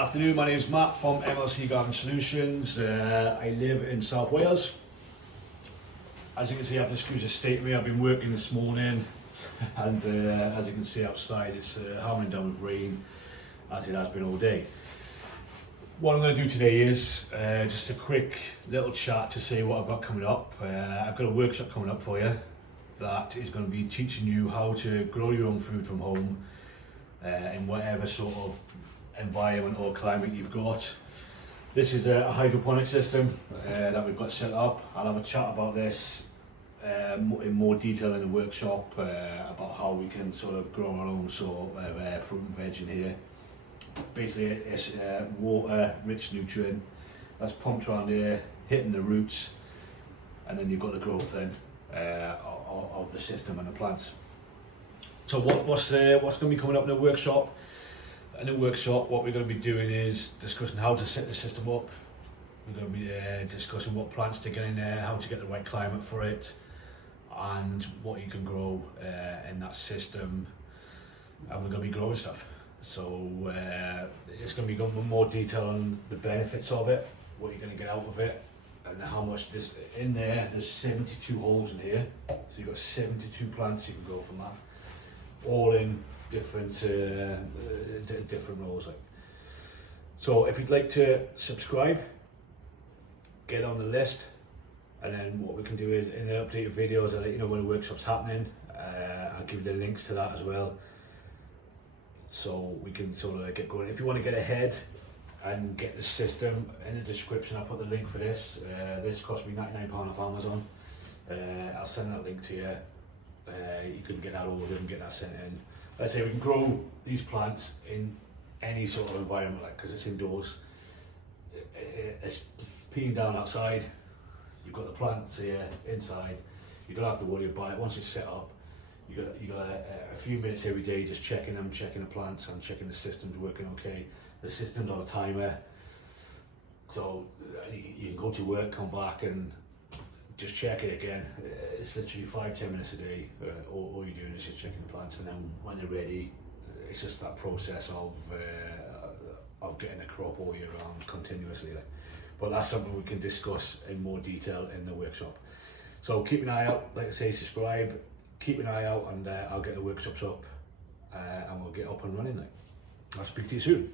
Afternoon, my name is Matt from MLC Garden Solutions. I live in South Wales. As you can see, I have to excuse the state of me. I've been working this morning and as you can see outside it's hammering down with rain as it has been all day. What I'm going to do today is just a quick little chat to say what I've got coming up. I've got a workshop coming up for you that is going to be teaching you how to grow your own food from home in whatever sort of environment or climate you've got. This is a hydroponic system that we've got set up. I'll have a chat about this in more detail in the workshop about how we can sort of grow our own sort of fruit and veg in here. Basically it's water rich nutrient that's pumped around here, hitting the roots, and then you've got the growth then of the system and the plants. So what's going to be coming up in the workshop? In the workshop, what we're going to be doing is discussing how to set the system up. We're going to be discussing what plants to get in there, how to get the right climate for it, and what you can grow in that system. And we're going to be growing stuff. So it's going to be going with more detail on the benefits of it, what you're going to get out of it, and how much this in there. There's 72 holes in here, so you've got 72 plants you can grow from that, all in different different roles. Like, so if you'd like to subscribe, get on the list, and then what we can do is in the updated videos I'll let you know when the workshop's happening. I'll give you the links to that as well, so we can sort of get going. If you want to get ahead and get the system, in the description I'll put the link for this. This cost me £99 off Amazon. I'll send that link to you. You can get that ordered and get that sent in. Let's say we can grow these plants in any sort of environment, like, because it's indoors. It's peeing down outside. You've got the plants here inside. You don't have to worry about it. Once it's set up, you got a few minutes every day just checking them, checking the plants and checking the system's working okay. The system's on a timer, so you can go to work, come back and just check it again. It's literally 5-10 minutes a day. All you're doing is just checking the plants, and then when they're ready, it's just that process of getting a crop all year round continuously. Like. But that's something we can discuss in more detail in the workshop. So keep an eye out. Like I say, subscribe. Keep an eye out, and I'll get the workshops up, and we'll get up and running. Like. I'll speak to you soon.